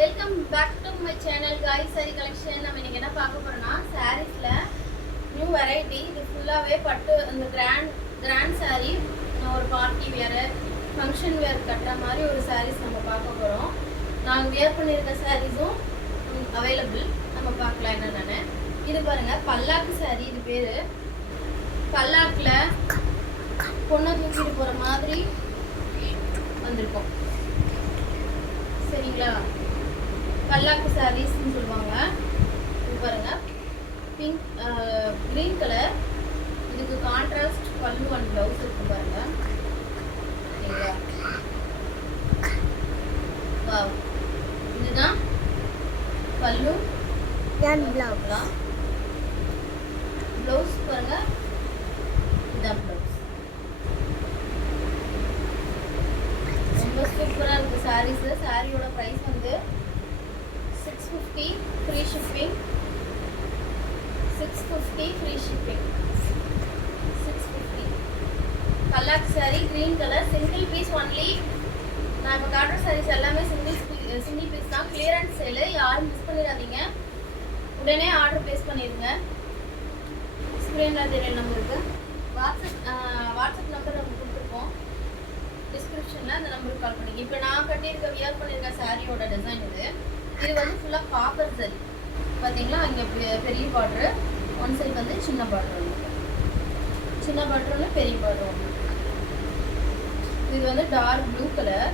Welcome back to my channel guys saree collection. நம்ம இன்னைக்கு என்ன பார்க்க போறோம்னா சாரீஸ்ல நியூ வெரைட்டி. இது ஃபுல்லாவே பட்டு அந்த கிராண்ட் சாரி, ஒரு பார்ட்டி வேர் ஃபங்க்ஷன் வேர் கட்டுற மாதிரி ஒரு சாரீஸ் நம்ம பார்க்க போறோம். நாங்கள் வேர் பண்ணியிருக்க சாரீஸும் அவைலபிள். நம்ம பார்க்கலாம் என்னென்னு. இது பாருங்க, பல்லாக்கு சாரி. இது பேரு பல்லாக்குல பொண்ணை தூக்கிட்டு போற மாதிரி வந்திருக்கும். சரிங்களா? பல்லாக்கு சாரீஸ்ன்னு சொல்லுவாங்க. இது பாருங்க, பிங்க் கிரீன் கலர். இதுக்கு கான்ட்ராஸ்ட் பல்லு அண்ட் ப்ளவுஸ் இருக்கு பாருங்க. சரிங்களா? வாவ், இதுதான் பல்லு அண்ட் ப்ளவுஸ் பாருங்க. இதுதான் ப்ளவுஸ். ரொம்ப சூப்பராக இருக்குது சாரீஸு. சாரியோட ப்ரைஸ் வந்து 650 ஃப்ரீ ஷிப்பிங். 650 free shipping. 650 பல்லாக் saree, green colour, single piece only. நான் இப்போ காட்டுற சாரீஸ் எல்லாமே சிங்கிள் பீஸ் தான். கிளியரன்ஸ் சேலு, யாரும் மிஸ் பண்ணிடாதீங்க. உடனே ஆர்டர் ப்ளேஸ் பண்ணிடுங்க. ஸ்க்ரீனில் தெரியல நம்பருக்கு. வாட்ஸ்அப் நம்பர் நம்ம கொடுத்துருக்கோம் டிஸ்கிரிப்ஷனில். அந்த நம்பருக்கு கால் பண்ணிங்க. இப்போ நான் வியர் பண்ணியிருக்க சாரியோட டிசைன் இது. இது வந்து ஃபுல்லாக காப்பர் சரி. பார்த்தீங்களா? அங்கே பெரிய பார்டரு, ஒன் சைடு வந்து சின்ன பார்டர் ஒன்று, சின்ன பார்டர் ஒன்று, பெரிய பார்டர் ஒன்று. இது வந்து டார்க் ப்ளூ கலர்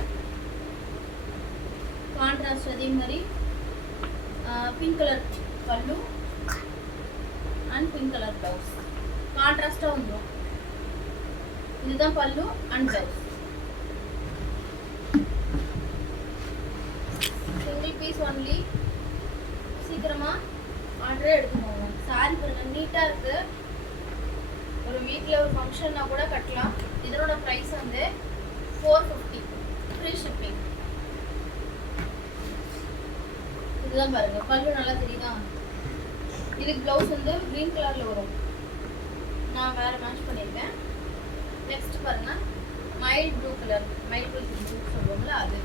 கான்ட்ராஸ்ட். அதே மாதிரி pink colour pallu and pink colour blouse கான்ட்ராஸ்டாக வந்துடும். இதுதான் pallu and blouse. Single piece only. சீக்கிரமா ஆர்டரே எடுத்துக்கோங்க. சாரி பாருங்க, நீட்டா இருக்கு. ஒரு வீட்டில் ஒரு ஃபங்க்ஷன்னா கூட கட்டலாம். இதனோட ப்ரைஸ் வந்து 450 ஃப்ரீ ஷிப்பிங். இதுதான் பாருங்க, பல்லு நல்லா தெரியுதா? இதுக்கு ப்ளவுஸ் வந்து க்ரீன் கலர்ல வரும். நான் வேற மேட்ச் பண்ணியிருக்கேன். நெக்ஸ்ட் பாருங்க, mild blue colour, mild blue சொல்லுவோம்ல அது.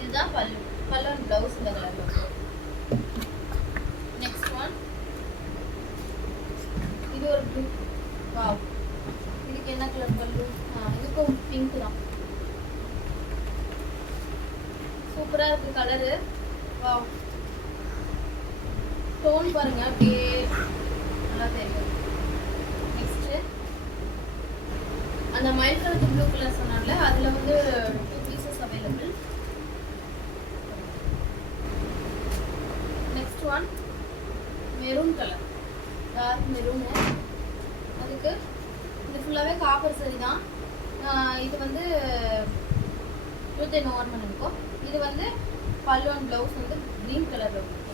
இதுதான் பல்லு. பல்லு அண்ட் ப்ளவுஸ் இந்த கலர்ல வரும். நெக்ஸ்ட் ஒன், இது ஒரு ப்ளூ. வாவ், இதுக்கு என்ன கலர் பல்லு? இதுக்கும் பிங்க் தான். சூப்பரா இருக்கு கலரு. வாவ், டோன் பாருங்க, அப்படியே நல்லா தெரியும். நெக்ஸ்ட், அந்த மைல்ட் கலர் ப்ளூ கலர் சொன்னால அதுல வந்து 2 pieces available. Next one, maroon colour, dark maroon. அதுக்கு இது ஃபுல்லாவே காப்பர் சரி தான். இது வந்து 210 ஓவர்மன் இருக்கும். இது வந்து பல்லு அண்ட் ப்ளவுஸ் வந்து க்ரீன் கலர்ல இருக்கும்.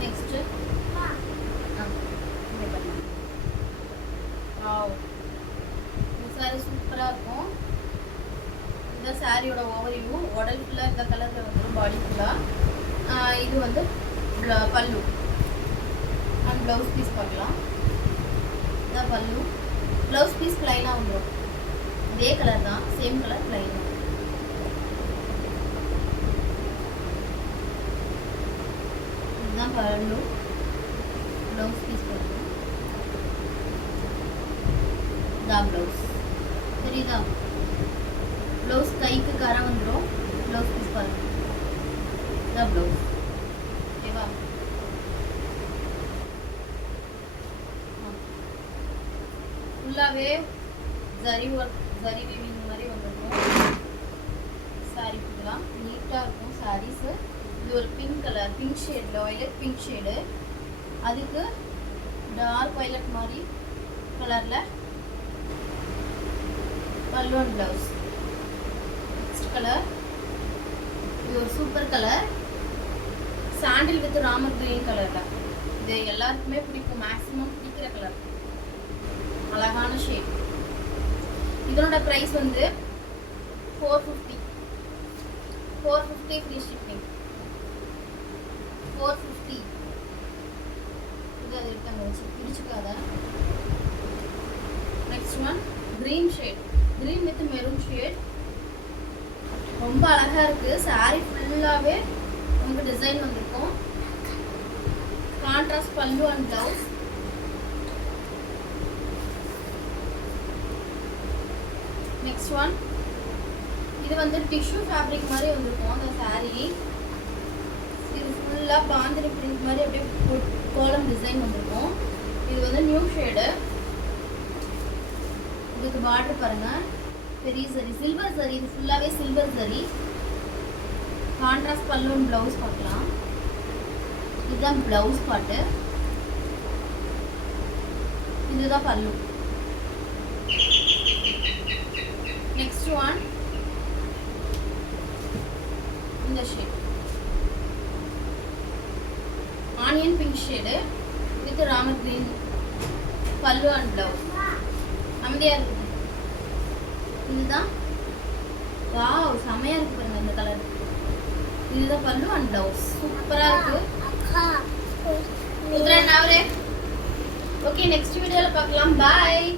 நெக்ஸ்ட், இந்த சாரி சூப்பரா இருக்கும். இந்த சாரியோட ஓவர்வியூ. உடல் ஃபுல்லா இந்த கலர்ல வந்துடும், பாடி ஃபுல்லா. இது வந்து பல்லு அண்ட் ப்ளவுஸ் பீஸ் பார்க்கலாம். இதான் பல்லு. ப்ளவுஸ் பீஸ் ப்ளைனாக வந்துடும். இதே கலர் தான், சேம் கலர் ப்ளைன். இதுதான் பல்லு, ப்ளவுஸ் பீஸ் பல்லு. இதான் ப்ளவுஸ். தெரியுதா? ப்ளவுஸ் கைக்கு கரை வந்துடும். ப்ளவுஸ் பீஸ் பாருங்க. இதான் ப்ளவுஸ். ஓகேவா? ஃபுல்லாகவே ஜரி ஒர்க், ஜரி வீவிங் மாதிரி வந்துருக்கும். சாரி ஃபுல்லாக நீட்டாக இருக்கும் சாரீஸு. இது ஒரு பிங்க் கலர், பிங்க் ஷேடில், வயலட் பிங்க் ஷேடு. அதுக்கு டார்க் வயலட் மாதிரி கலரில் பல்லு அண்ட் ப்ளவுஸ். நெக்ஸ்ட் கலர், இது ஒரு super colour, sandal with Ramar green கலரில். இது எல்லாருக்குமே பிடிக்கும், மேக்ஸிமம் பிடிக்கிற கலர். அழகான ஷேட். இதனோட ப்ரைஸ் வந்து 450 ஃப்ரீ ஷிப்பிங். 450. இது அது இருக்காங்க வச்சு பிடிச்சிக்காத. Next one green shade, green with maroon shade. ரொம்ப அழகா இருக்கு. saree ஃபுல்லாவே உங்களுக்கு டிசைன் வந்திருக்கும். கான்ட்ராஸ்ட் பல்லு அண்ட் பிளவுஸ். நெக்ஸ்ட் ஒன் இது வந்து டிஷ்யூ ஃபேப்ரிக் மாதிரி வந்திருக்கும் அந்த saree. இது ஃபுல்லாக பாந்தினி பிரிண்ட் மாதிரி அப்படியே கோலம் டிசைன் வந்திருக்கும். இது வந்து நியூ ஷேடு. இதுக்கு பார்டர் பாருங்க, பெரிய சரி சில்வர் சரி. இது ஃபுல்லாகவே சில்வர் சரி. கான்ட்ராஸ்ட் பல்லு அண்ட் ப்ளவுஸ் பார்க்கலாம். இதுதான் ப்ளவுஸ் பார்ட்டு, இதுதான் பல்லு. நெக்ஸ்ட் ஒன் இந்த shade onion pink shade with Ramar green பல்லு அண்ட் ப்ளவுஸ். அமைதியா இருக்கு. இதுதான் வாவ் செமையா இருக்கு பாருங்க இந்த கலர். இதுதான் பல்லு அண்ட் ப்ளவுஸ். சூப்பரா இருக்கு. ஓகே நெக்ஸ்ட் வீடியோல பார்க்கலாம். பாய்.